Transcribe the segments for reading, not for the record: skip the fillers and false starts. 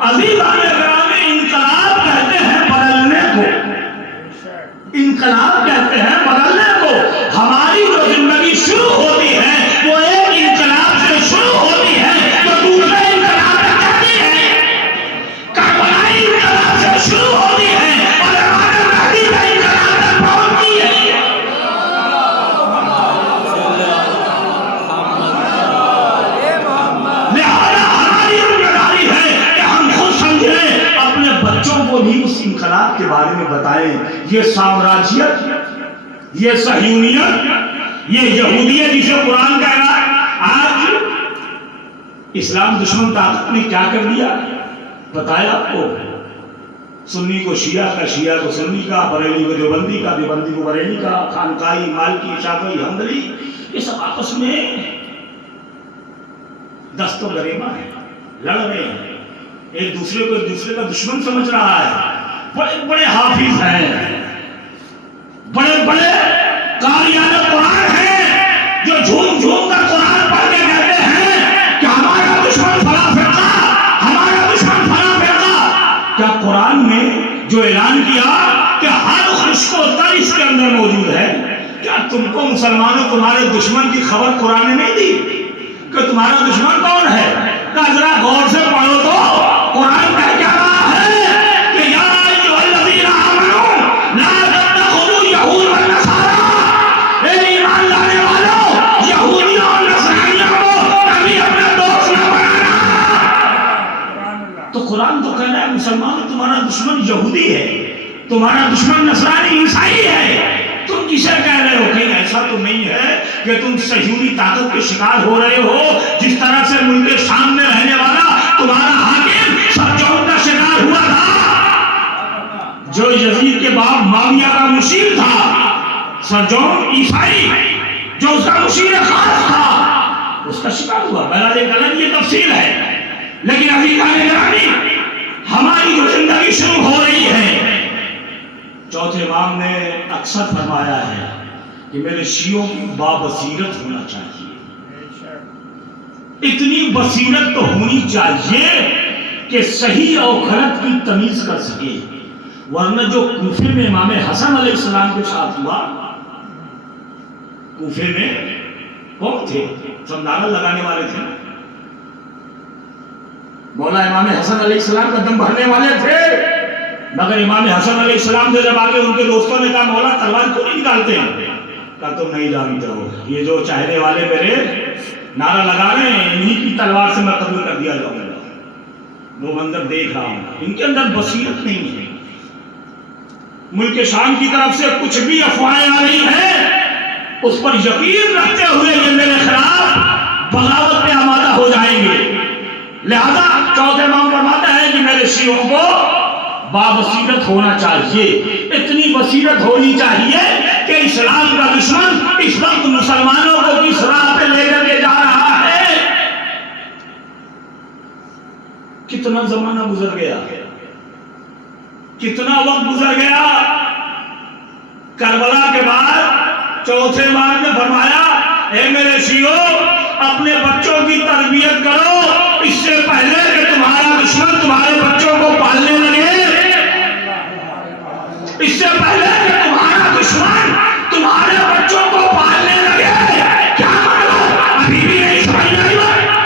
عزیزان گرامی، انقلاب کہتے ہیں بدلنے کو، انقلاب کہتے ہیں بدلنے کو۔ ہماری جو زندگی شروع ہوتی ہے وہ ایک انقلاب سے شروع ہوتی ہے جو دوسرے انقلاب سے چلتی ہے۔ کربلائی انقلاب سے شروع ہوتی ہے اور ہمارے مہدی کا انقلاب تک پہنچتی ہے۔ لہذا ہماری ذمہ داری ہے کہ ہم خود سمجھیں، اپنے بچوں کو بھی اس انقلاب کے بارے میں بتائیں۔ یہ سامراجیت، یہ صہیونیت، یہ یہودیت جسے قرآن کہہ رہا ہے، آج اسلام دشمن طاقت نے کیا کر دیا بتایا آپ کو۔ سنی کو شیعہ کا، شیعہ کو سنی کا، بریلی کو دیوبندی کا، دیوبندی کو بریلی کا، خانقاہی، مالکی، شافعی، حنبلی، یہ سب آپس میں دست و گریباں ہیں، لڑ رہے ہیں، ایک دوسرے کو ایک دوسرے کا دشمن سمجھ رہا ہے۔ بڑے بڑے حافظ ہیں، بڑے بڑے قاریان قرآن ہیں جو جھوم جھوم کر قرآن پڑھ کے کہتے ہیں کہ ہمارا دشمن فلاں فرقہ، ہمارا دشمن فلاں فرقہ۔ کیا قرآن نے جو اعلان کیا کہ ہر خشک و تر اس کے اندر موجود ہے، کیا تم کو مسلمانوں تمہارے دشمن کی خبر قرآن نے نہیں دی کہ تمہارا دشمن کون ہے؟ کہ ذرا غور سے پڑھو تو قرآن کہہ کیا رہا ہے کہ یا ایھا الذین آمنوا لا تتخذوا یہود والنصارى، اے ایمان لانے والوں یہودیوں اور نصرانیوں کو کبھی اپنا دوست نہ بنانا۔ تو قرآن تو کہنا ہے مسلمان تمہارا دشمن یہودی ہے، تمہارا دشمن نصرانی عیسائی ہے۔ تم کسے کہہ رہے ہو؟ کہیں ایسا تو نہیں ہے کہ تم صہیونی طاقت کے شکار ہو رہے ہو، جس طرح سے ملک شام میں رہنے والا تمہارا حاکم سرجون کا شکار ہوا تھا، جو یزید کے باپ معاویہ کا مشیر تھا۔ سرجون عیسائی جو اس کا مشیر خاص تھا، اس کا شکار ہوا۔ بہرحال ایک الگ یہ تفصیل ہے، لیکن عزیزان گرامی، ہماری جو زندگی شروع ہو رہی ہے، چوتھے امام نے اکثر فرمایا ہے کہ میرے شیعوں کی بابصیرت ہونا چاہیے۔ اتنی بصیرت تو ہونی چاہیے کہ صحیح اور غلط کی تمیز کر سکے، ورنہ جو کوفے میں امام حسن علیہ السلام کے ساتھ ہوا، کوفے میں کون تھے؟ سب نعرہ لگانے والے تھے، مولا امام حسن علیہ السلام کا دم بھرنے والے تھے، مگر امام حسن علیہ السلام سے جب آگے ان کے دوستوں نے کہا مولا تلوار کیوں نہیں نکالتے ہیں؟ کہا تم نہیں جانتے ہو، یہ جو چہرے والے میرے نعرہ لگا رہے ہیں، انہی کی تلوار سے میں قتل کر دیا جاؤں گا۔ وہ منظر دیکھ رہا ہوں، ان کے اندر بصیرت نہیں ہے۔ ملک شام کی طرف سے کچھ بھی افواہیں آ رہی ہیں، اس پر یقین رکھتے ہوئے یہ میرے خلاف بغاوت میں آمادہ ہو جائیں گے۔ لہذا چوتھے امام فرماتا ہے کہ میرے شیعوں کو بابصیرت ہونا چاہیے، اتنی بصیرت ہونی چاہیے کہ اسلام کا دشمن اس وقت مسلمانوں کو کس راہ پہ لے کر کے جا رہا ہے۔ کتنا زمانہ گزر گیا، کتنا وقت گزر گیا۔ کربلا کے بعد چوتھے امام نے فرمایا اے میرے شیعوں، اپنے بچوں کی تربیت کرو، اس سے پہلے کہ تمہارا دشمن تمہارے بچوں کو پالنے لگے، اس سے پہلے کہ تمہارا دشمن تمہارے بچوں کو پالنے لگے۔ کیا مطلب؟ ابھی بھی نہیں سمجھ رہی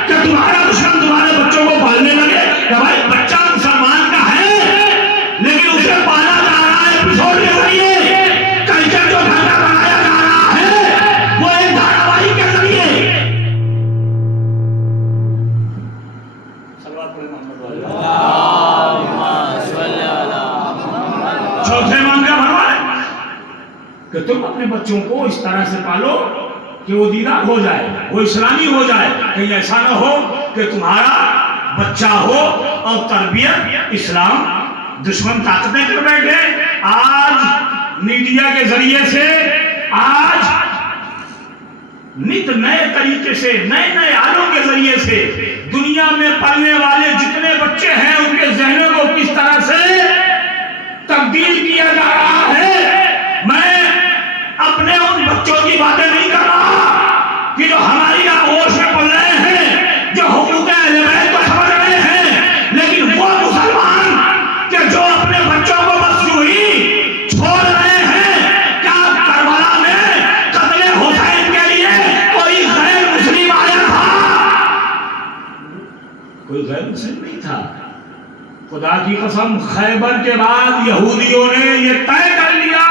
کہ تمہارا دشمن تمہارے بچوں کو پالنے لگے، کہ بھائی بچہ مسلمان کا ہے لیکن اسے پالا جا رہا ہے ایپیسوڈ کے ذریعے، کلچر جو گھر کا بنایا جا رہا ہے وہ ایک دھاراواہی کے ذریعے۔ چوتھے امام کا فرمان ہے کہ تم اپنے بچوں کو اس طرح سے پالو کہ وہ دیندار ہو جائے، وہ اسلامی ہو جائے۔ کہیں ایسا نہ ہو کہ تمہارا بچہ ہو اور تربیت اسلام دشمن طاقتیں کر بیٹھے۔ آج میڈیا کے ذریعے سے، آج نت نئے طریقے سے، نئے نئے آلوں کے ذریعے سے دنیا میں پلنے والے جتنے بچے ہیں ان کے ذہنوں کو کس طرح سے تبدیل کیا جا رہا ہے۔ میں اپنے ان بچوں کی باتیں نہیں کر رہا کہ جو ہماری آغوش میں پل رہے ہیں، جو حقوق اہل بیت کو سمجھ رہے ہیں، لیکن وہ کوئی غیر مسلم نہیں تھا. خدا کی قسم خیبر کے بعد یہودیوں نے یہ طے کر لیا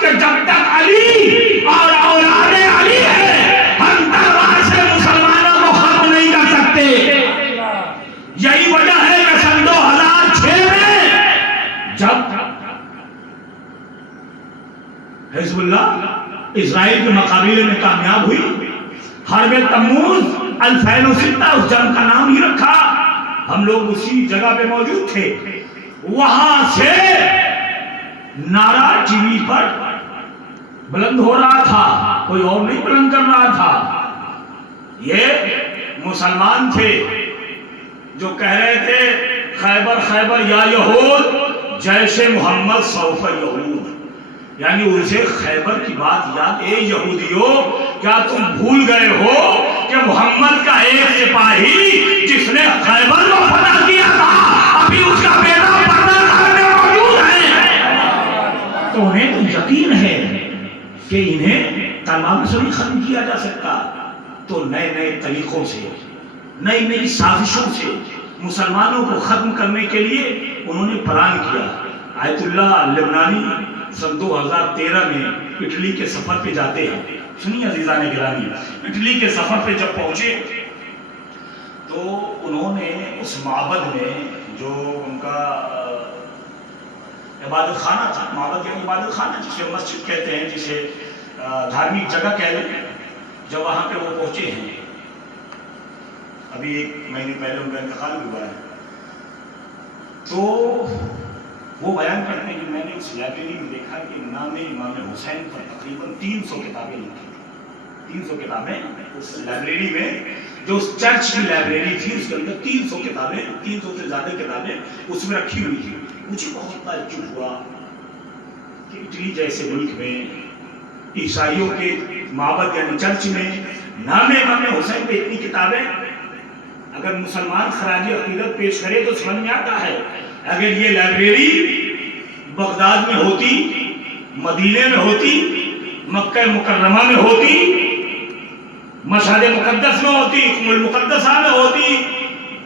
کہ جب تک علی اور اولاد علی ہے ہم تلوار سے مسلمانوں کو ختم نہیں کر سکتے. یہی وجہ ہے کہ سن 2006 میں جب حزب اللہ اسرائیل کے مقابلے میں کامیاب ہوئی، حرب تموز الفین و ستہ اس جنگ کا نام ہی رکھا، ہم لوگ اسی جگہ پہ موجود تھے. وہاں سے نعرہ ٹی وی پر بلند ہو رہا تھا، کوئی اور نہیں بلند کر رہا تھا. یہ مسلمان تھے جو کہہ رہے تھے خیبر خیبر یا یہود جیسے محمد سوف یہود، یعنی اسے خیبر کی بات یاد. اے یہودیوں، کیا تم بھول گئے ہو کہ محمد کا ایک سپاہی جس نے خیبر کو فتح کیا تھا ابھی اس کا بیٹا پردہ گھر میں موجود ہے؟ تو انہیں تو یقین ہے کہ انہیں تلوار سے نہیں ختم کیا جا سکتا. تو نئے نئے طریقوں سے، نئی نئی سازشوں سے مسلمانوں کو ختم کرنے کے لیے انہوں نے پلان کیا. آیت اللہ لبنانی سن 2013 میں اٹلی کے سفر پہ جاتے ہیں. سنیے عزیزان گرامی، اٹلی کے سفر پہ جب پہنچے تو انہوں نے اس معبد میں جو ان کا عبادت خانہ تھا، معبد یعنی عبادت خانہ جسے مسجد کہتے ہیں، جسے دھارمک جگہ کہہ لیں، جب وہاں پہ وہ پہنچے ہیں، ابھی 1 مہینے پہلے ان کا انتقال ہوا ہے، تو وہ بیان کرتے ہیں کہ میں نے اس لائبریری میں دیکھا کہ نام امام حسین پر تقریباً 300 کتابیں لکھی. 300 کتابیں اس لائبریری میں، جو اس چرچ کی لائبریری تھی، اس کے اندر 300 کتابیں، 300 سے زیادہ کتابیں اس میں رکھی ہوئی تھی. مجھے بہت تعجب ہوا کہ اٹلی جیسے ملک میں عیسائیوں کے معبد یعنی چرچ میں نام امام حسین پہ اتنی کتابیں. اگر مسلمان خراج عقیدت پیش کرے تو سمجھ میں آتا ہے. اگر یہ لائبریری بغداد میں ہوتی، مدینے میں ہوتی، مکہ مکرمہ میں ہوتی، مشہد مقدس میں ہوتی، ام المقدسہ میں ہوتی،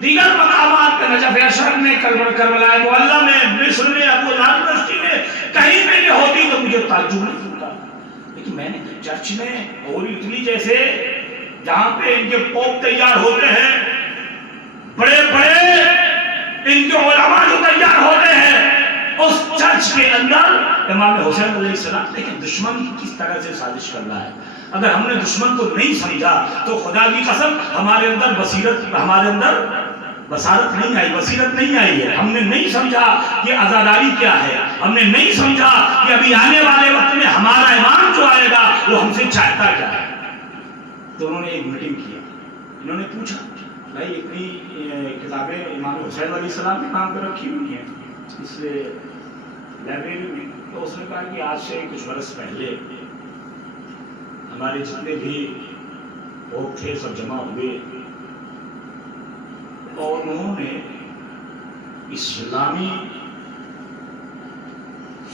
دیگر مقامات کا نجف اشرف میں، کربلا معلی میں، مصر میں، ابو ظبی یونیورسٹی میں، کہیں پہ یہ ہوتی تو مجھے تعجب نہیں ہوتا. لیکن میں نے چرچ میں اور اٹلی جیسے جہاں پہ ان کے پوپ تیار ہوتے ہیں، بڑے بڑے ان کے علماء جو تیار ہوتے ہیں، اس چرچ کے اندر امام حسین علیہ السلام. لیکن دشمن کس طرح سے سازش کر رہا ہے. اگر ہم نے دشمن کو نہیں سمجھا تو خدا کی قسم ہمارے اندر بصارت نہیں آئی، بصیرت نہیں آئی ہے. ہم نے نہیں سمجھا کہ عزاداری کیا ہے، ہم نے نہیں سمجھا کہ ابھی آنے والے وقت میں ہمارا امام جو آئے گا وہ ہم سے چاہتا کیا ہے. تو انہوں نے ایک میٹنگ کیا، انہوں نے پوچھا بھائی اتنی کتابیں امام حسین علیہ السلام کے نام پہ رکھی ہوئی ہیں اس لائبریری میں. تو اس نے کہا کہ آج سے کچھ برس پہلے ہمارے جتنے بھی لوگ تھے سب جمع ہوئے اور انہوں نے اسلامی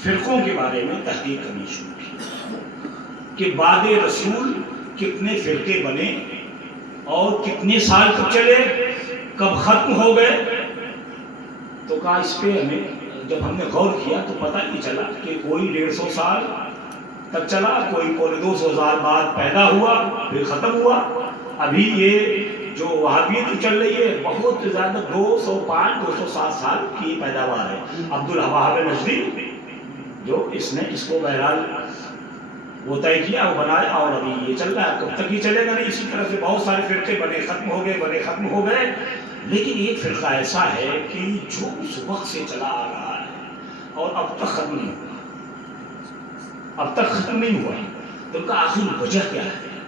فرقوں کے بارے میں تحقیق کرنی شروع کی کہ بعد رسول کتنے فرقے بنے اور کتنے سال تک چلے، کب ختم ہو گئے. تو کہا اس پہ ہمیں جب ہم نے غور کیا تو پتہ نہیں چلا کہ کوئی 150 سال تک چلا، کوئی 200 سال بعد پیدا ہوا پھر ختم ہوا. ابھی یہ جو وہابیت چل رہی ہے بہت زیادہ 205 207 سال کی پیداوار ہے. عبدالوہاب نجدی جو اس نے اس کو بہرحال وہ طے کیا، وہ بنایا اور ابھی یہ چل رہا ہے. کب تک یہ چلے گا نہیں. اسی طرح سے بہت سارے فرقے بنے ختم ہو گئے، ختم ہو گئے. لیکن ایک فرقہ ایسا ہے کہ جو اس وقت سے چلا آ رہا ہے اور اب تک ختم نہیں ہوا، اب تک ختم نہیں ہوا. تو ان کا آخر وجہ کیا ہے؟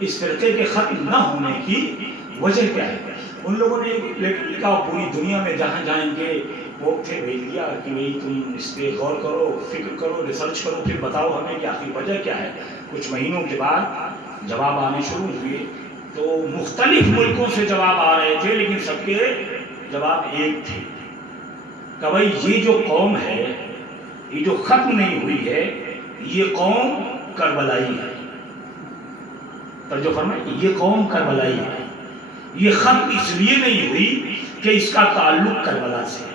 اس فرقے کے ختم نہ ہونے کی وجہ کیا ہے؟ ان لوگوں نے ایک لیٹر لکھا، پوری دنیا میں جہاں جہاں ان کے وہ تھے بھیج دیا کہ بھئی تم اس پہ غور کرو، فکر کرو، ریسرچ کرو، پھر بتاؤ ہمیں کہ آخر وجہ کیا ہے. کچھ مہینوں کے بعد جواب آنے شروع ہوئے تو مختلف ملکوں سے جواب آ رہے تھے، لیکن سب کے جواب ایک تھے کہ بھئی یہ جو قوم ہے، یہ جو ختم نہیں ہوئی ہے، یہ قوم کربلائی ہے. توجہ فرمائیں، یہ قوم کربلائی ہے. یہ ختم اس لیے نہیں ہوئی کہ اس کا تعلق کربلا سے ہے.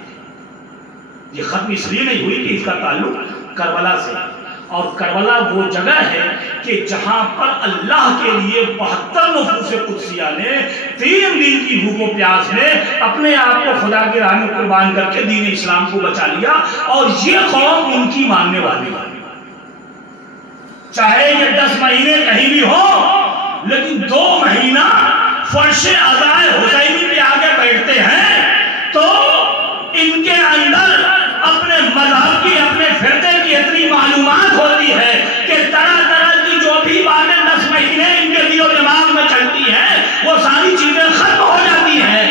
یہ ختم اس لیے نہیں ہوئی کہ اس کا تعلق کربلا سے ہے. اور کربلا وہ جگہ ہے کہ جہاں پر اللہ کے لیے 72 نفوس قدسیہ نے 3 دن کی بھوک و پیاس میں اپنے آپ کو خدا کی راہ میں قربان کر کے دین اسلام کو بچا لیا. اور یہ قوم ان کی ماننے والی ہے. چاہے یہ 10 مہینے کہیں بھی ہو، لیکن 2 مہینہ فرش عزائے حسینی پہ آگے بیٹھتے ہیں تو ان کے اندر اپنے مذہب کی، اپنے فرقے کی اتنی معلومات ہوتی ہے کہ طرح طرح کی جو بھی باتیں 10 مہینے ان کے دل و دماغ میں چلتی ہیں وہ ساری چیزیں ختم ہو جاتی ہیں.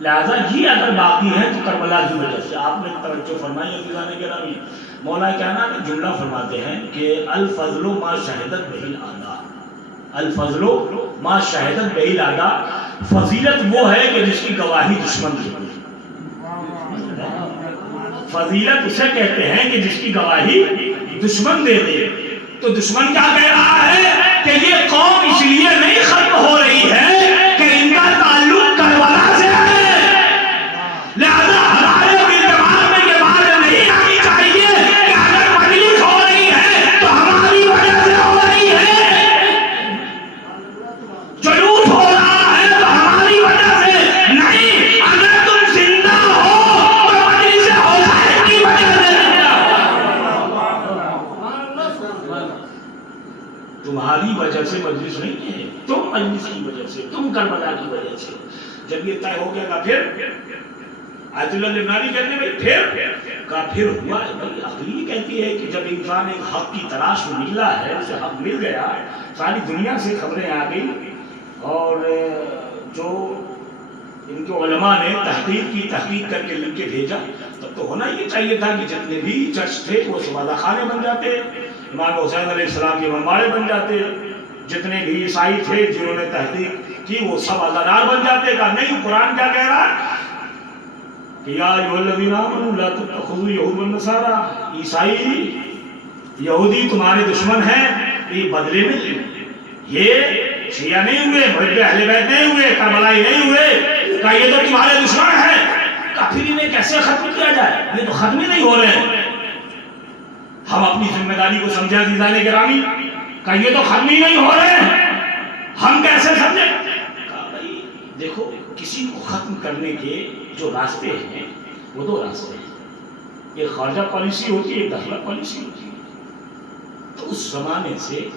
لہذا یہ اگر باقی ہے تو کربلا کی وجہ سے. آپ نے توجہ فرمائی عزیزان گرامی، مولا کہنا کہ جملہ فرماتے ہیں کہ الفضل ما شہدت بہ الاعداء، الفضل ما شہدت بہ الاعداء، فضیلت وہ ہے کہ جس کی گواہی دشمن دے. فضیلت اسے کہتے ہیں کہ جس کی گواہی دشمن دے دے. تو دشمن کیا کہہ رہا ہے کہ یہ قوم اس لیے نہیں ختم ہو رہی ہے کہ ان کا تعلق کربلا سے ہے، لہذا ہمارے دل دماغ میں یہ بات نہیں آنی چاہیے کہ اگر مجلس ہو رہی ہے تو ہماری وجہ سے ہو رہی ہے، جلوس ہو رہا ہے تو ہماری وجہ سے نہیں. اگر تم زندہ ہو تو مجلس حسین کی وجہ سے. تمہاری وجہ سے مجلس نہیں ہے، تم مجلس کی وجہ سے، تم کربلا کی وجہ سے. جب یہ طے ہو گیا گا پھر آیت اللہ لبنانی کہتے ہیں پھر ہوا ہے. بھائی عقلی کہتی ہے کہ جب انسان ایک حق کی تلاش میں نکلا ہے، اسے حق مل گیا، ساری دنیا سے خبریں آ گئی اور جو ان کے علماء نے تحقیق کر کے لکھ کے بھیجا، تب تو ہونا یہ چاہیے تھا کہ جتنے بھی چرچ تھے وہ سبادہ خانے بن جاتے، امام حسین علیہ السلام کے ممبارے بن جاتے، جتنے بھی عیسائی تھے جنہوں نے تحقیق کی وہ سب آزادار بن جاتے. کہا نہیں، قرآن کیا کہہ رہا ہے کہ یا ایھا الذین آمنوا لا تتخذوا اليہود والنصارى، عیسائی یہودی تمہارے دشمن ہیں. یہ بدلے میں یہ شیعہ نہیں ہوئے، محب اہل بیت نہیں ہوئے، کربلائی نہیں ہوئے، کہ یہ تو تمہارے دشمن ہیں. کافر انہیں کیسے ختم کیا جائے؟ یہ تو ختم ہی نہیں ہو رہے ہیں. ہم اپنی ذمہ داری کو سمجھیں عزیزان گرامی، کہ یہ تو ختم ہی نہیں ہو رہے ہیں، ہم کیسے سمجھیں؟ کہا بھائی دیکھو، کسی کو ختم کرنے کے جو راستے ہیں وہ 2 راستے ہیں. ایک خارجہ پالیسی ہوتی ہے، ایک داخلہ پالیسی ہوتی ہے. تو اس زمانے سے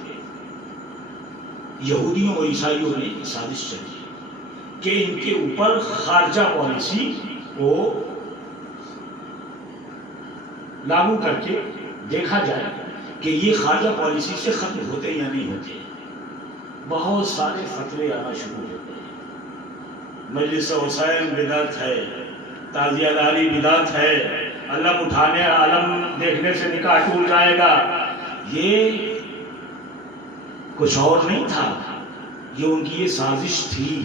یہودیوں اور عیسائیوں نے ایک سازش چلی کہ ان کے اوپر خارجہ پالیسی کو لاگو کر کے دیکھا جائے کہ یہ خارجہ پالیسی سے ختم ہوتے یا نہیں ہوتے. بہت سارے فتوے آنا شروع ہوتے ہیں. مجلس حسین بدعت ہے، تعزیہ داری بدعت ہے، علم اٹھانے علم دیکھنے سے نکاح ٹوٹ جائے گا. یہ کچھ اور نہیں تھا، یہ ان کی یہ سازش تھی.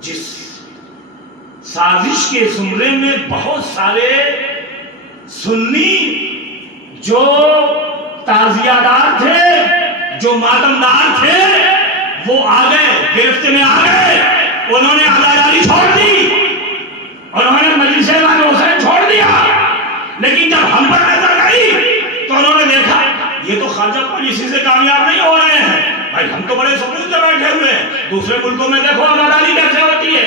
جس سازش کے زمرے میں بہت سارے سنی جو تعزیہ دار تھے، جو ماتم دار تھے، وہ آ گئے، گرفت میں آ گئے. انہوں نے عزاداری چھوڑ دی، انہوں نے مجلس امام حسین چھوڑ دیا. لیکن جب ہم پر نظر گئی تو انہوں نے دیکھا یہ تو خارجہ پالیسی سے کامیاب نہیں ہو رہے ہیں. بھائی ہم تو بڑے سکون سے بیٹھے ہوئے ہیں، دوسرے ملکوں میں دیکھو عزاداری کیسے ہوتی ہے،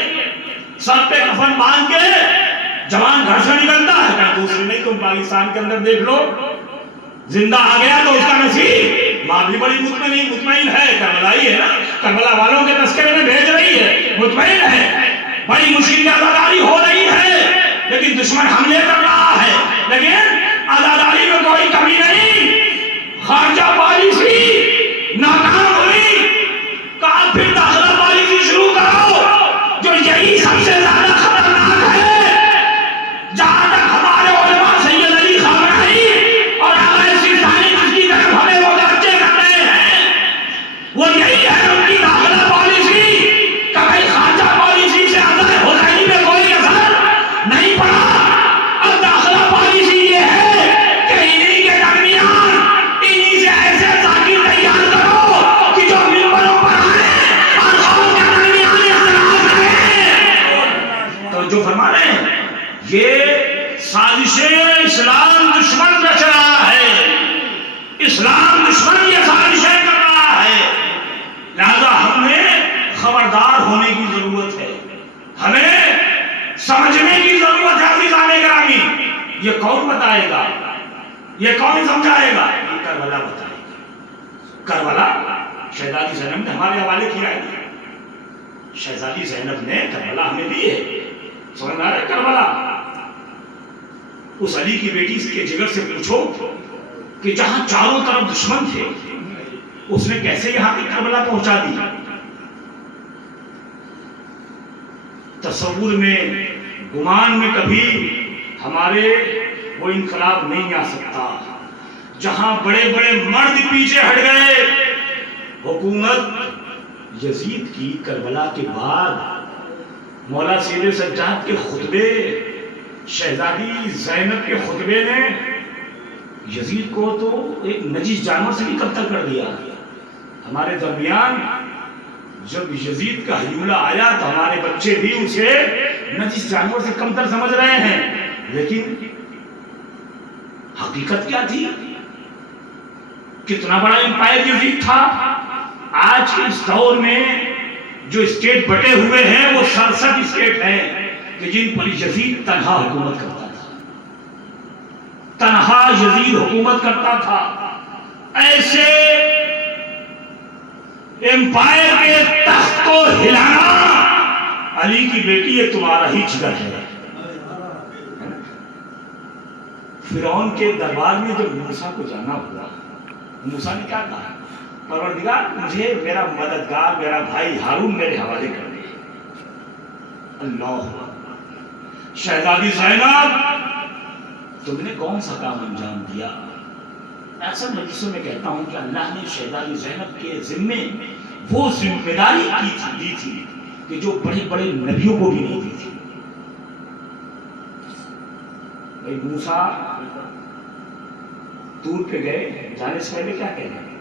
سب پہ کفن باندھ کے جوان گھر سے نکلتا ہے. کہ دوسرے نہیں، تم پاکستان کے اندر دیکھ لو، زندہ آ گیا تو اس کا نصیب، ماں بھی بڑی مطمئن ہے، کربلائی ہے نا، کربلا والوں کے تذکرے میں بھیج رہی ہے، مطمئن ہے. بڑی مشکل عزاداری ہو رہی ہے لیکن دشمن حملے کر رہا ہے، لیکن عزاداری میں کوئی کمی نہیں. خارجہ پالیسی ناکام ہوئی، کہا پھر داخلہ پالیسی شروع کرو، جو یہی سب سے زیادہ خطرناک ہے. جہاں تک ہمارے علماء سید علی خامنہئی اور آغا سیستانی جس کی طرف ہمیں وہ درجے کر رہے ہیں، وہ یہی ہے ان کی داخلہ پالیسی. کہ بھائی خارجہ پالیسی سے عزائے حسینی میں کوئی اثر نہیں پڑا. اب داخلہ پالیسی یہ ہے کہ انہی کے درمیان انہی سے ایسے ذاکر تیار کرو کہ جو منبروں پر آئے اور قوم کے درمیان اختلاف کریں. توجہ فرما رہے ہیں، یہ سازشیں اسلام دشمن رچ رہا ہے، اسلام دشمن یہ سازشیں کر رہا ہے، لہذا ہم نے خبردار ہونے کی ضرورت ہے، ہمیں سمجھنے کی ضرورت ہے۔ عزیزان گرامی، یہ کون بتائے گا، یہ کون سمجھائے گا؟ یہ کربلا بتائے گا۔ کربلا شہزادی زینب نے ہمارے حوالے کیا ہے، شہزادی زینب نے کربلا ہمیں دی ہے، سمجھ میں آ رہا ہے؟ کربلا اس علی کی بیٹی کے جگر سے پوچھو کہ جہاں چاروں طرف دشمن تھے اس نے کیسے یہاں کی کربلا پہنچا دی؟ تصور میں، گمان میں کبھی ہمارے وہ انقلاب نہیں آ سکتا جہاں بڑے بڑے مرد پیچھے ہٹ گئے۔ حکومت یزید کی کربلا کے بعد مولا سید سجاد کے خطبے، شہزادی زینب کے خطبے نے یزید کو تو ایک نجس جانور سے بھی کمتر کر دیا۔ ہمارے درمیان جب یزید کا حملہ آیا تو ہمارے بچے بھی اسے نجس جانور سے کمتر سمجھ رہے ہیں، لیکن حقیقت کیا تھی؟ کتنا بڑا امپائر یزید تھا۔ آج کے اس دور میں جو اسٹیٹ بٹے ہوئے ہیں وہ 67 اسٹیٹ ہیں کہ جن پر یزید تنہا حکومت کرتا تھا، تنہا یزید حکومت کرتا تھا۔ ایسے امپائر کے تخت کو ہلانا علی کی بیٹی یہ تمہارا ہی جگر ہے۔ فرعون کے دربار میں جب موسیٰ کو جانا ہوا، موسیٰ نے کیا کہا؟ پروردگار مجھے میرا مددگار میرا بھائی ہارون میرے حوالے کر دے۔ اللہ، شہزادی زینب تم نے کون سا کام انجام دیا؟ اکثر مجلسوں میں کہتا ہوں کہ اللہ نے شہزادی زینب کے ذمے وہ ذمہ داری دی تھی کہ جو بڑے بڑے نبیوں کو بھی نہیں دی تھی۔ بھائی موسیٰ طور پہ گئے، جانے سے پہلے کیا کہہ رہے ہیں؟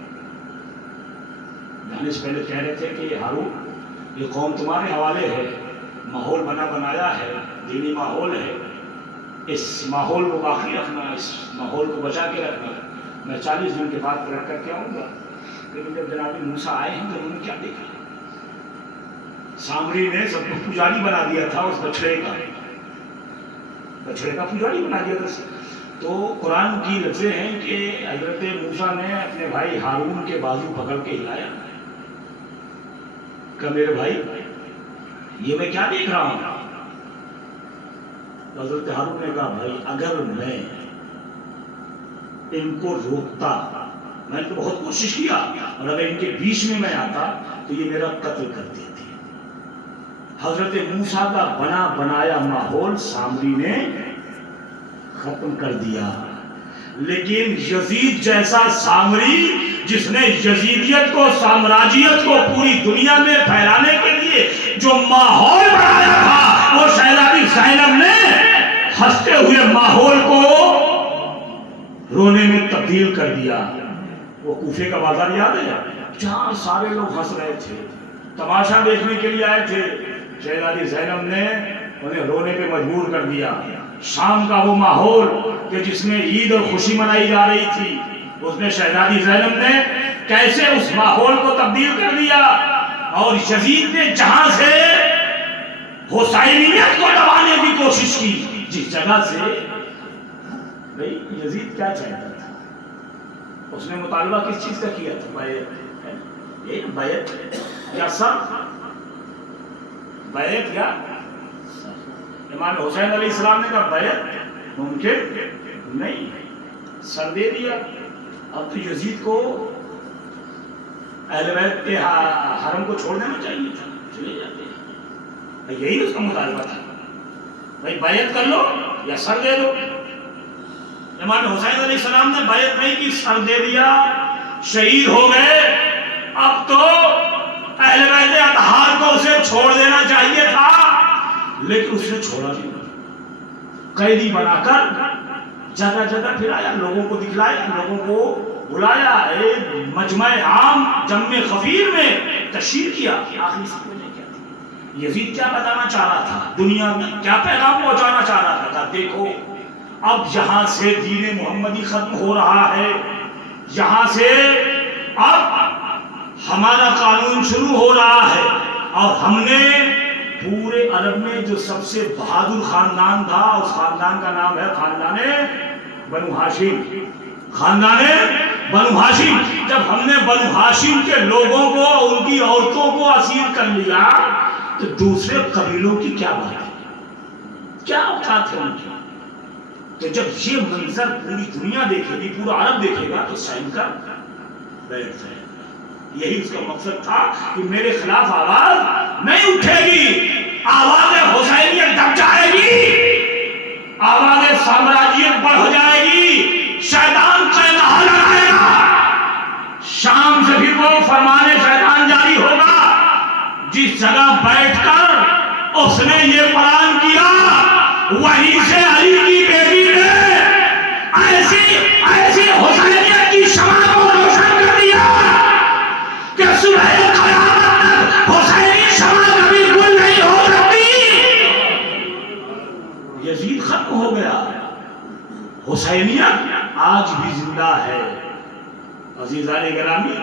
جانے سے پہلے کہہ رہے تھے کہ ہارون یہ قوم تمہارے حوالے ہے، ماحول بنا بنایا ہے، دینی ماحول ہے، اس ماحول کو باقی رکھنا، اس ماحول کو بچا کے رکھنا۔ میں 40 دن کے بعد پلٹ کر کے آؤں گا۔ لیکن جب جناب موسیٰ آئے ہیں تو انہوں نے کیا دیکھا؟ سامری نے سب کو پجاری بنا دیا تھا، اس بچڑے کا پجاری بنا دیا تھا۔ تو قرآن کی لفظیں ہیں کہ حضرت موسیٰ نے اپنے بھائی ہارون کے بازو پکڑ کے ہلایا کہ میرے بھائی یہ میں کیا دیکھ رہا ہوں؟ حضرت ہارون نے کہا بھائی اگر میں ان کو روکتا، میں نے تو بہت کوشش کیا، اور اگر ان کے بیچ میں میں آتا تو یہ میرا قتل کر دیتے۔ حضرت موسیٰ کا بنا بنایا ماحول سامری نے ختم کر دیا، لیکن یزید جیسا سامری جس نے یزیدیت کو، سامراجیت کو پوری دنیا میں پھیلانے کے لیے جو ماحول بنایا تھا، وہ شہزادی زینب نے ہنستے ہوئے ماحول کو رونے میں تبدیل کر دیا۔ وہ کوفے کا بازار یاد ہے جہاں سارے لوگ ہنس رہے تھے، تماشا دیکھنے کے لیے آئے تھے، شہزادی زینب نے انہیں رونے پہ مجبور کر دیا۔ شام کا وہ ماحول کہ جس میں عید اور خوشی منائی جا رہی تھی، اس میں شہزادی زینب نے کیسے اس ماحول کو تبدیل کر دیا، اور یزید نے جہاں سے حسینیت کو دبانے کی کوشش کی، جس جگہ سے بھئی یزید کیا چاہتا تھا؟ اس نے مطالبہ کس چیز کا کیا تھا؟ بیعت یا سر؟ بیعت یا امام حسین علیہ السلام نے کہا بیعت ممکن نہیں، سر دے دیا۔ اب تو یزید کو اہل بیت کے حرم کو چھوڑ دینا چاہیے تھا، چلے جاتے ہیں۔ یہی اس کا مطالبہ تھا، بھائی بیعت کر لو یا سر دے دو۔ امام حسین علیہ السلام نے بیعت نہیں کی، سر دے دیا، شہید ہو گئے۔ اب تو اہل بیت اطہار کو اسے چھوڑ دینا چاہیے تھا، لیکن اس نے چھوڑا نہیں، قیدی بنا کر جگہ جگہ پھرایا، لوگوں کو دکھلایا، لوگوں کو بلایا، ایک مجمع عام جم خفیر میں تشہیر کیا۔ آخری سمجھے کیا تھی؟ یزید کیا بتانا چاہ رہا تھا دنیا میں, کیا پیغام پہنچانا چاہ رہا تھا؟ دیکھو اب یہاں سے دین محمدی ختم ہو رہا ہے, یہاں سے اب ہمارا قانون شروع ہو رہا ہے, اور ہم نے پورے عرب میں جو سب سے بہادر خاندان تھا اس خاندان کا نام ہے خاندان بنو ہاشم. خاندان بنو ہاشم. جب ہم نے بنو ہاشم کے لوگوں کو ان کی عورتوں کو اسیر کر لیا تو دوسرے قبیلوں کی کیا بات ہے, کیا اوقات ہے ان کی؟ تو جب یہ منظر پوری دنیا دیکھے گی, پورا عرب دیکھے گا تو سہم کر بیٹھ جائے گا. یہی اس کا مقصد تھا کہ میرے خلاف آواز نہیں اٹھے گی, آواز حسینیت دب جائے گی, آواز سامراجیت بڑھ جائے گی, شیطان قہقہا لگائے گا. شام سے بھی وہ فرمان شیطان جاری ہوگا جس جگہ بیٹھ کر اس نے یہ پلان کیا, وہیں سے علی کی بیٹی نے ایسی حسینیت کی شمع کو روشن کر دیا کہ صبح قیامت حسینی شمع کبھی گل نہیں ہو سکتی. یزید ختم ہو گیا, حسینیت آج بھی زندہ ہے. عزیزان گرامی,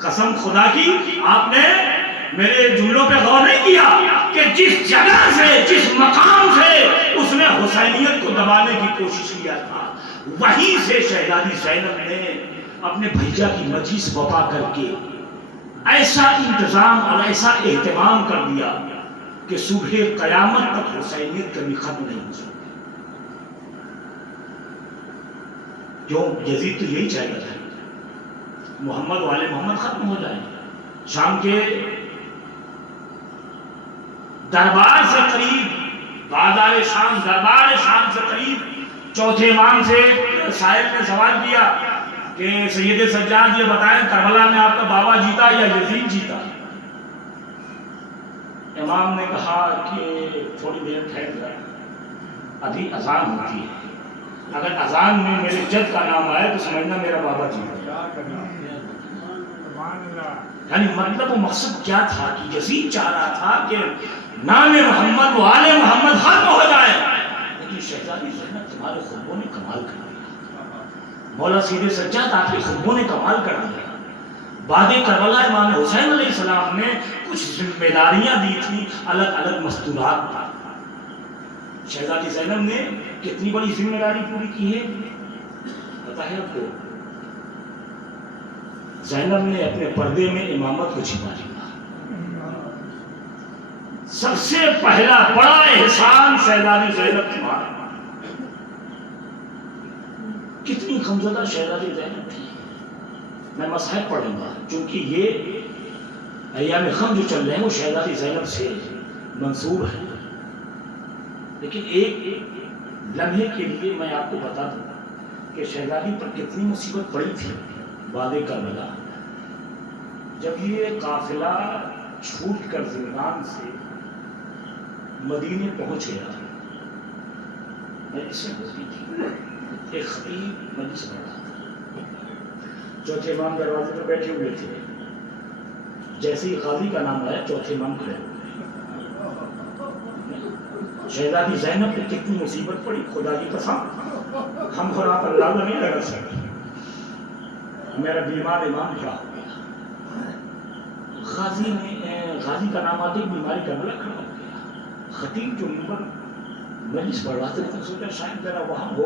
قسم خدا کی آپ نے میرے جملوں پہ غور نہیں کیا کہ جس جگہ سے, جس مقام سے اس نے حسینیت کو دبانے کی کوشش کیا تھا, وہیں سے شہزادی زینب نے اپنے بھیا کی مجلس وفا کر کے ایسا انتظام اور ایسا اہتمام کر دیا کہ صبح قیامت تک حسینیت کبھی ختم نہیں ہو سکتی. کیوں؟ یزید تو یہی چاہتا تھا محمد والے محمد ختم ہو جائیں. شام کے دربار سے قریب, بازار شام, دربار شام سے قریب چوتھے امام سے سائل نے سوال کیا کہ سید سجاد یہ بتائیں کربلا میں آپ کا بابا جیتا یا یزید جیتا؟ امام نے کہا کہ تھوڑی دیر ٹھہر جائے, ابھی اذان ہوتی ہے, اگر اذان میں میرے جد کا نام آئے تو سمجھنا میرا بابا جیتا. یعنی مطلب و مقصد کیا تھا کہ یزید چاہ رہا تھا کہ نام محمد و آل محمد ختم ہو جائے, لیکن شہزادی زینب تمہارے خطبوں نے کمال کر دیا, مولا سید سجاد آپ کے خطبوں نے کمال کر دیا. بعد کربلا امام حسین علیہ السلام نے کچھ ذمہ داریاں دی تھیں, الگ الگ مستورات پر. شہزادی زینب نے کتنی بڑی ذمہ داری پوری کی ہے پتہ ہے آپ کو؟ زینب نے اپنے پردے میں امامت کو چھپا لیا. سب سے پہلا بڑا احسان شہزادی زینب تمہارا. کتنی غمزدہ شہزادی زینب تھی. میں مصحف پڑھوں گا چونکہ یہ ایام غم جو چل رہے ہیں وہ شہزادی زینب سے منسوب ہے, لیکن ایک لمحے کے لیے میں آپ کو بتا دوں کہ شہزادی پر کتنی مصیبت پڑی تھی بعد کربلا. جب یہ قافلہ چھوٹ کر زندان سے مدینے پہنچ گیا, مجلس ہوتی تھی, ایک خطیب مجلس پڑھ رہا تھا, چوتھے امام دروازے پر بیٹھے ہوئے تھے. جیسے ہی قاضی کا نام آیا چوتھے امام کھڑے ہو گئے. شہزادی زینب پہ کتنی مصیبت پڑی, خدا کی قسم ہم اور آپ اندازہ نہیں لگا سکتے. میرا بیمار امام کھڑا ہو گیا, غازی کا نام آتے ہی بیماری کا بلا کھڑا ہو گیا. خطیب جو منبر مجلس پڑھ رہا تھا سوچا شاید ذرا وہاں ہو,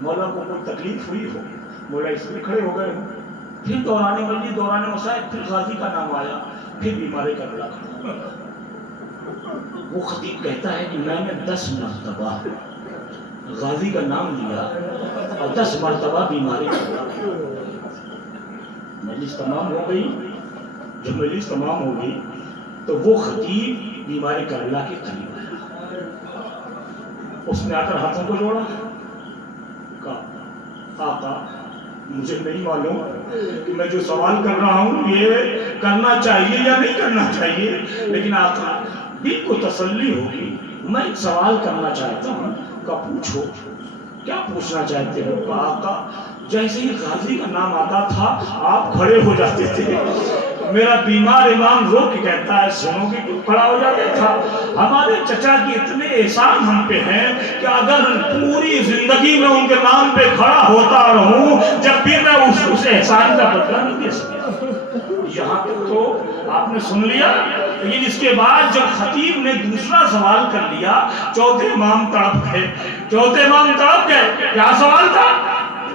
مولا کو کوئی تکلیف ہوئی ہو, مولا اس لیے کھڑے ہو گئے ہو. پھر دوران مجلس, دوران مسائل, پھر غازی کا نام آیا, پھر بیماری کا بلا کھڑا ہو گیا. وہ خطیب کہتا ہے کہ میں نے 10 مرتبہ غازی کا نام لیا اور 10 مرتبہ بیماری کا بلا کھڑا. مجلس تمام ہو گئی. جب مجلس تمام ہو گئی تو وہ خطیب بیماری کربلا کے قریب آیا. اس نے آ کر ہاتھوں کو جوڑا, کہا آقا مجھے نہیں معلوم کہ میں جو سوال کر رہا ہوں یہ کرنا چاہیے یا نہیں کرنا چاہیے, لیکن آقا دل کو تسلی ہوگی, میں ایک سوال کرنا چاہتا ہوں. کہا پوچھو, کیا پوچھنا چاہتے ہو؟ کہا آقا جیسے ہی غازی کا نام آتا تھا آپ کھڑے ہو جاتے تھے, میرا بیمار امام رو کے کہتا ہے سنو گے تو کھڑا ہو جاتا تھا. ہمارے چچا کے اتنے احسان ہم پہ ہیں کہ اگر پوری زندگی میں ان کے نام پہ کھڑا ہوتا رہوں جب بھی میں اس احسان کا بدلہ نہیں دے سکتا. یہاں تک تو آپ نے سن لیا. لیکن اس کے بعد جب خطیب نے دوسرا سوال کر لیا, چوتھے امام تڑپ گئے. چوتھے امام تڑپ گئے. کیا سوال تھا؟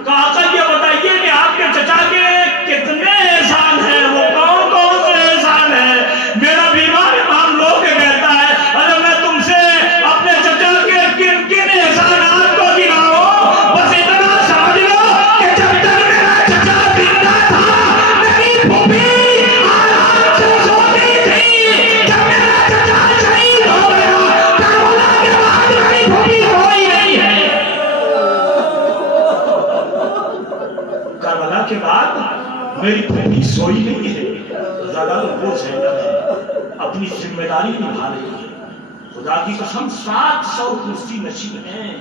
کہا آقا یہ بتائیے کہ آپ کے چچا کے کتنے احسان ہیں, وہ کون کون سے احسان ہیں؟ میرا بیمار امام لو کے کہتا ہے اگر میں تم سے اپنے چچا کے کن کن احسانات کو گناؤں, بس اتنا سمجھ لو کہ جب تک میرا چچا زندہ تھا میری پھوپھی آرام سے سوتی تھی. جب میرا چچا شہید ہو گیا کربلا کے بعد میری پھوپھی کوئی نہیں ہے. کربلا کے بعد میری پھوپھی سوئی نہیں ہے. زیادہ وہ زینب ہے, اپنی ذمہ داری نبھا رہی ہے. خدا کی قسم 700 کرسی نشین ہیں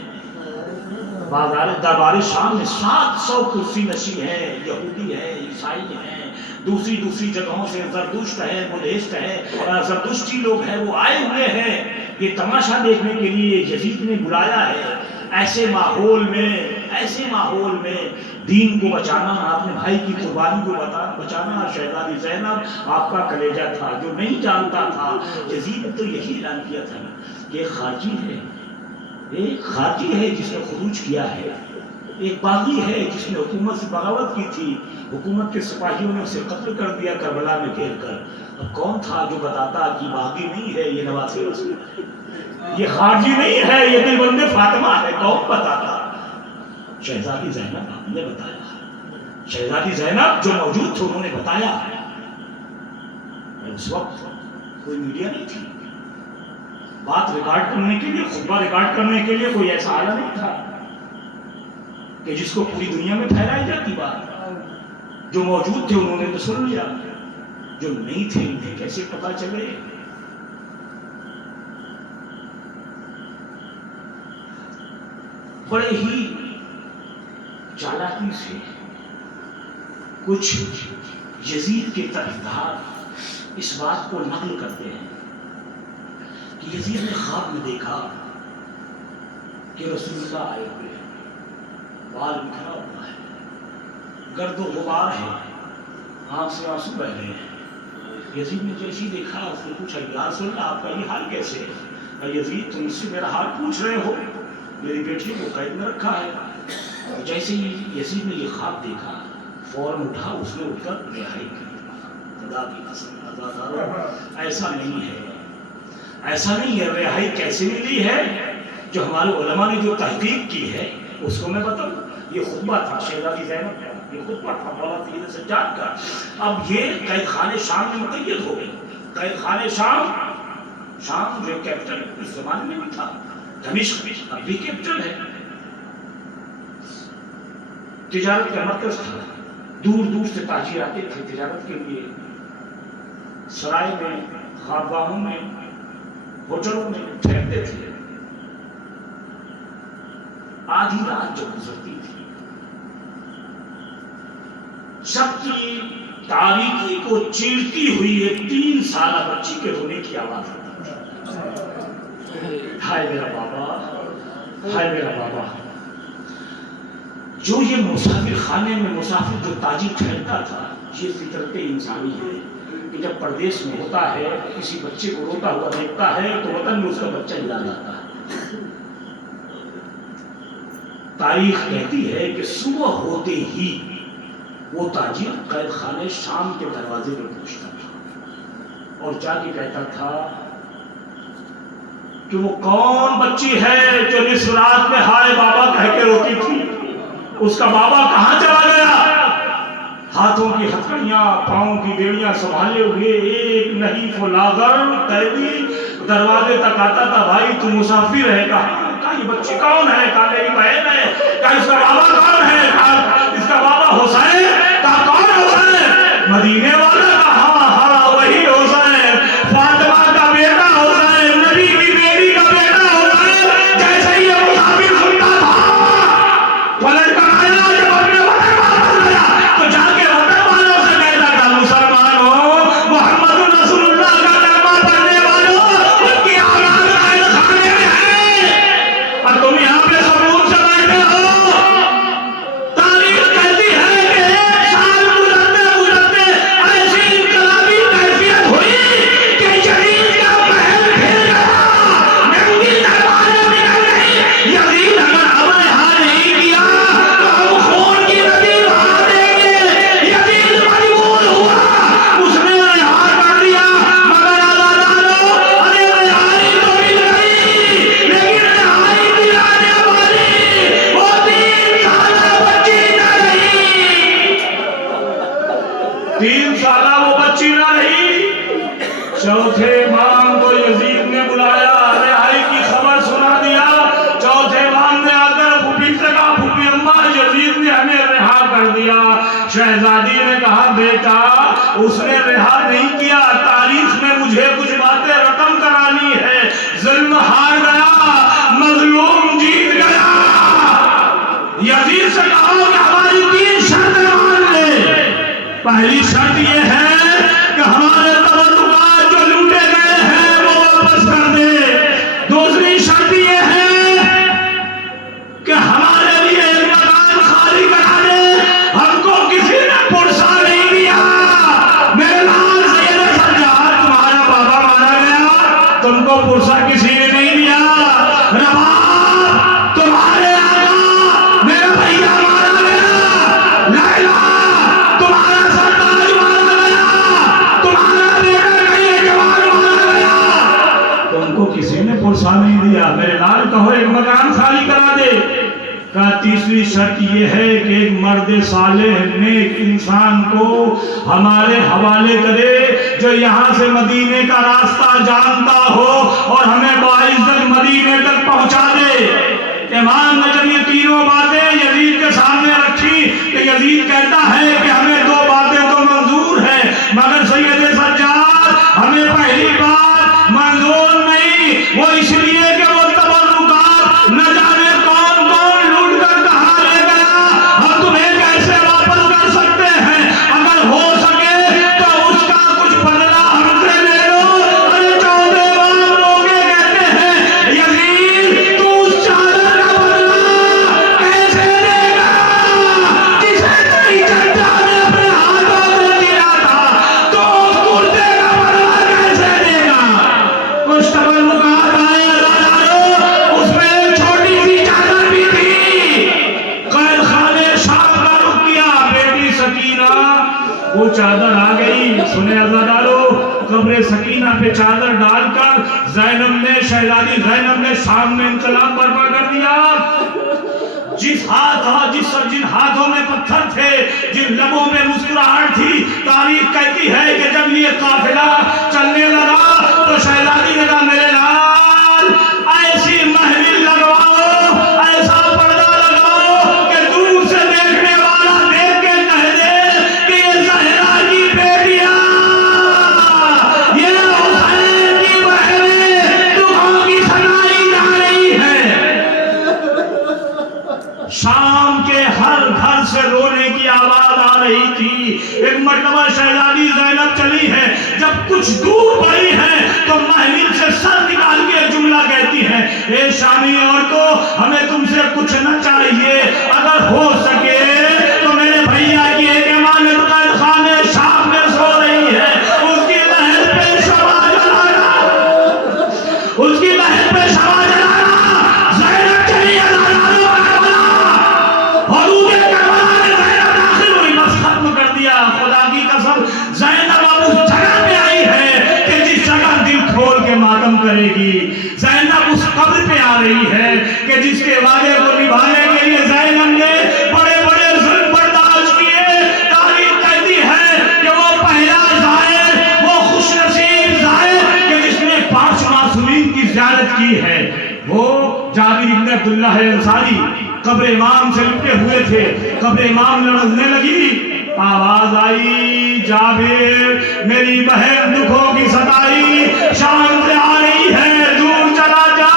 بازار دربار شام میں. 700 کرسی نشین ہیں. یہودی ہیں, عیسائی ہیں, دوسری جگہوں سے زردشت ہے, بدھسٹ ہے, زردشتی لوگ ہیں, وہ آئے ہوئے ہیں یہ تماشا دیکھنے کے لیے. یزید نے بلایا ہے. ایسے ماحول میں دین کو بچانا, اپنے بھائی کی قربانی کو بچانا. شہزادی زینب آپ کا کلیجہ تھا جو نہیں جانتا تھا. یزید نے تو یہی اعلان کیا تھا کہ ایک خارجی ہے جس نے خروج کیا ہے, ایک باغی ہے جس نے حکومت سے بغاوت کی تھی, حکومت کے سپاہیوں نے اسے قتل کر دیا کربلا میں گھیر کر. اب کون تھا جو بتاتا کہ باغی نہیں ہے یہ نواسے رسول, یہ خارجی نہیں ہے یہ دل بند فاطمہ ہے؟ کون بتاتا؟ شہزادی زینب آپ نے بتایا. شہزادی زینب جو موجود تھے انہوں نے بتایا. اس وقت کوئی میڈیا نہیں تھی, بات ریکارڈ کرنے کے لیے, خطبہ ریکارڈ کرنے کے لیے کوئی ایسا آلہ نہیں تھا کہ جس کو پوری دنیا میں پھیلائی جاتی بات. جو موجود تھے انہوں نے تو سن لیا, جو نہیں تھے انہیں کیسے پتا چلے؟ بڑے ہی چالاکی سے کچھ یزید کے طرفدار اس بات کو نقل کرتے ہیں کہ یزید نے خواب میں دیکھا کہ رسول اللہ آئے ہوئے ہیں, بال بکھرا ہوا ہے, گرد و غبار ہے, آنکھ سے آنسو بہ رہے ہیں. یزید نے جیسی دیکھا اس نے پوچھا یا رسول اللہ آپ کا یہ حال کیسے ہے؟ یزید تم اس سے میرا حال پوچھ رہے ہو؟ میری بیٹی کو قید میں رکھا ہے. جیسے ہی یزید نے یہ خواب دیکھا فوراً اٹھا, اس نے اٹھ کر رہائی کی. خدا کی قسم عزادارو ایسا نہیں ہے. رہائی کیسے ملی ہے جو ہمارے علماء نے جو تحقیق کی ہے اس کو میں بتاؤں. یہ خطبہ تھا شہزادی زینب کا, یہ خطبہ تھا مولانا سید سجاد کا. اب یہ قید خانے شام میں مقید ہو گئی. قید خانے شام جو کیپٹل اس زمانے میں بھی تھا, دمشق اب بھی کیپٹل ہے, تجارت کا مرکز تھا. دور سے تاجر آتے تھے تجارت کے لیے. سرائے میں, خوابگاہوں میں, ہوٹلوں میں ٹھہرتے تھے. آدھی رات جب گزرتی تھی سب کی تاریکی کو چیرتی ہوئی ایک 3 سالہ بچی کے رونے کی آواز آتی تھی. ہائے میرا بابا, ہائے میرا بابا. جو یہ مسافر خانے میں مسافر جو تاجر ٹھہرتا تھا, یہ فطرت انسانی ہے کہ جب پردیس میں ہوتا ہے کسی بچے کو روتا ہوا دیکھتا ہے تو وطن میں اس کا بچہ یاد آتا ہے. تاریخ کہتی ہے کہ صبح ہوتے ہی وہ تاجر قید خانے شام کے دروازے پر پہنچتا تھا اور جا کے کہتا تھا کہ وہ کون بچی ہے جو نصف رات میں ہائے بابا کہہ کے روتی تھی, اس کا بابا کہاں چلا گیا؟ ہاتھوں کی ہتھکڑیاں, پاؤں کی بیڑیاں سنبھالے ہوئے ایک نحیف و لاغر قیدی دروازے تک آتا تھا. بھائی تو مسافر ہے, کہا یہ بچی کون ہے؟ کہا میری بہن ہے. کہا اس کا بابا کون ہے؟ کہا اس کا بابا حسین. کہا کون حسین؟ مدینے والا. کہا ہاں وہی حسین, فاطمہ کا بیٹا حسین, نبی کی بیٹی کا بیٹا حسین. جیسے ہی یہ مسافر سنتا تھا پلٹ کر آیا, جب اپنے وطن واپس آیا تو جا کے وطن والوں سے کہتا تھا مسلمانوں کا اس نے رہا نہیں کیا. تاریخ میں مجھے کچھ باتیں رقم کرانی ہے. ظلم ہار گیا, مظلوم جیت گیا. یزید سے کہا کہ ہماری 3 شرطیں مان لے. پہلی شرط یہ ہے کہ ہمارے تبرکات جو لوٹے گئے ہیں وہ واپس کر دے. دوسری شرط یہ ہے کہ ہمارے لیے ایک مکان خالی کرا دے. ہم کو کسی نے پرسا نہیں دیا. میرے لال سید سجاد تمہارا بابا مارا گیا, تم کو پرسا کسی نے نہیں دیا. رباب تمہارے آقا میرا بھیا مارا گیا. لیلا تمہارا سرتاج مارا گیا. تمہارا بیٹا کہیں جوان مارا گیا. تم کو کسی نے پرسا نہیں دیا. میرے لال کہو ایک مکان خالی کرا دے. کا تیسری شرط یہ ہے کہ ایک مرد صالح نیک انسان کو ہمارے حوالے کرے جو یہاں سے مدینے کا راستہ جانتا ہو اور ہمیں باعزت مدینے تک پہنچا دے. امام نے جب یہ تینوں باتیں یزید کے سامنے رکھی تو یزید کہتا ہے کہ ہمیں 2 باتیں تو منظور ہیں, مگر سید سجاد ہمیں پہلی بات منظور نہیں. وہ اس لیے کہ وہ تبرکات نہ جانے کون کون لوٹ کر کہاں لے گیا. ہم تمہیں کیسے واپس کر سکتے ہیں؟ اگر ہو سکے تو اس کا کچھ بدلہ ہم سے لے لو. ارے چودھے بار لوگ کہتے ہیں یزید تو اس چادر کا بدلہ کیسے دے گا جسے تیری چچا نے اپنے ہاتھوں سے دیا تھا. تو اس کرتے کا بدلہ کیسے دے گا؟ کچھ تبرکات آئے لالارو, اس میں ایک چھوٹی سی چادر بھی تھی. قید خانے شام کا رخ کیا. بیٹی سکینہ وہ چادر آ گئی. سنے عزادارو, قبر سکینہ پہ چادر ڈال کر زینب نے شہزادی زینب نے شام میں انقلاب برپا کر دیا. جن ہاتھوں میں پتھر تھے, جن لبوں میں مسکراہٹ تھی, تاریخ کہتی ہے کہ جب یہ قافلہ چلنے لگا تو شہزادی نے کہا میرے لال ایسی محفل لگواؤ, ایسا پردہ لگاؤ کہ دور سے دیکھنے والا دیکھ کے کہہ دے کہ یہ زہرا کی بیٹیاں, یہ حسین کی بہنیں دکھوں کی سنائی جا رہی ہے. شام کے ہر گھر سے رونے کی آواز آ رہی تھی. ایک مرتبہ شہزادی زینب چلی ہے, جب کچھ دور پڑی ہے تو محفل سے سر نکال کے جملہ کہتی ہے, اے شامی عورتوں ہمیں تم سے کچھ نہ چاہیے, اگر ہو سکے تو میرے بھیا کی ایک امانت قید خانے شام میں سو رہی ہے, اس کی لہر پہ شمع جلانا, اس کی لہر پہ شمع جلانا. زینب چلی عزادارو زینب اب اس جگہ پہ آئی ہے کہ جس جگہ دل کھول کے ماتم کرے گی. زینب اس قبر پہ آ رہی ہے کہ جس کے وعدے کو نبھانے کے لیے زینب نے بڑے بڑے ظلم برداشت کیے. تاریخ کہتی ہے کہ وہ پہلا زائر, وہ خوش نصیب زائر کہ جس نے 5 معصومین کی زیارت کی ہے, وہ جابر بن عبداللہ انصاری قبر امام سے لپٹے ہوئے تھے. قبر امام لرزنے لگی, آواز آئی جابر میری بہن دکھوں کی ستائی شام سے آ رہی ہے, دور چلا جا,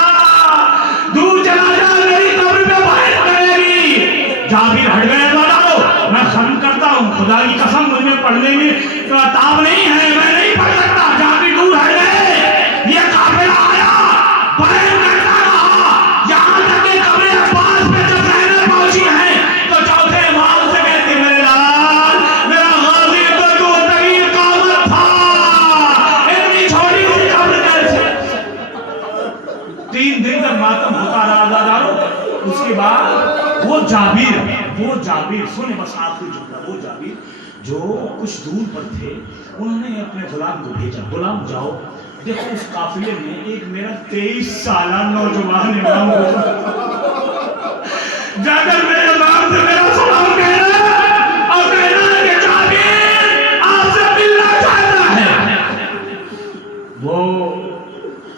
دور چلا جا, میری قبر پہ بہن کرے گی. جابر ہٹ گئے. بتاؤ میں ختم کرتا ہوں, خدا کی قسم مجھ میں پڑھنے میں تاب نہیں ہے, میں نہیں پڑھ سکتا. جابر دور ہٹ گئے. یہ قافلہ آیا, بہن کرتا رہا, یہاں تک کہ قبر عباس پہ جب زینب پہنچی ہے تو چوتھے امام سے کہتی میرے لال میرا غازی تو جو طویل قامت تھا, اتنی چھوٹی سی قبر کیسے. 3 دن تک ماتم ہوتا رہا عزادارو. اس کے بعد وہ جابر سنے بس آخری جملہ, وہ جابر جو کچھ دور پر تھے انہوں نے اپنے غلام کو بھیجا, غلام جاؤ دیکھو اس قافلے میں ایک میرا 23 سالہ نوجوان امام ہوا, جا کر میرے امام سے میرا سلام کہنا اور کہنا کہ جابر آپ سے ملنا چاہتا ہے. وہ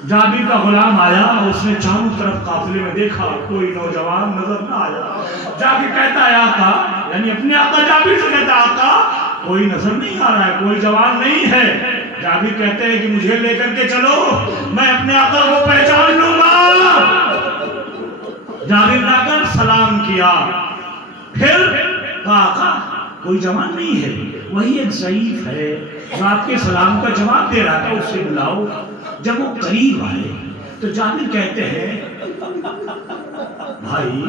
جابر کا غلام آیا, اس نے چاروں طرف قافلے میں دیکھا, کوئی نوجوان نظر نہ آیا. جابر کہتا ہے آقا, یعنی اپنے آقا جابر سے کہتا ہے آقا کوئی نظر نہیں آ رہا ہے، کوئی جوان نہیں ہے۔ جابر کہتے ہیں کہ مجھے لے کر کے چلو، میں اپنے آقا کو پہچان لوں گا۔ جابر نے آ کر سلام کیا، پھر آقا کوئی جوان نہیں ہے، وہی ایک ضعیف ہے جو آپ کے سلام کا جواب دے رہا تھا، اس سے بلاؤ۔ جب وہ قریب آئے تو جابر کہتے ہیں بھائی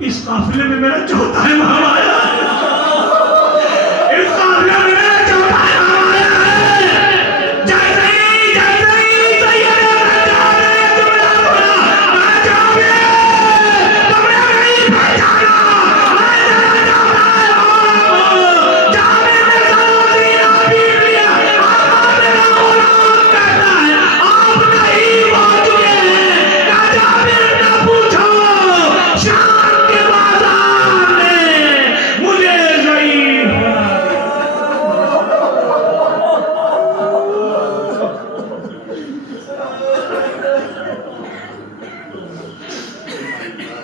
اس قافلے میں میرا چوتھا امام آیا ہے۔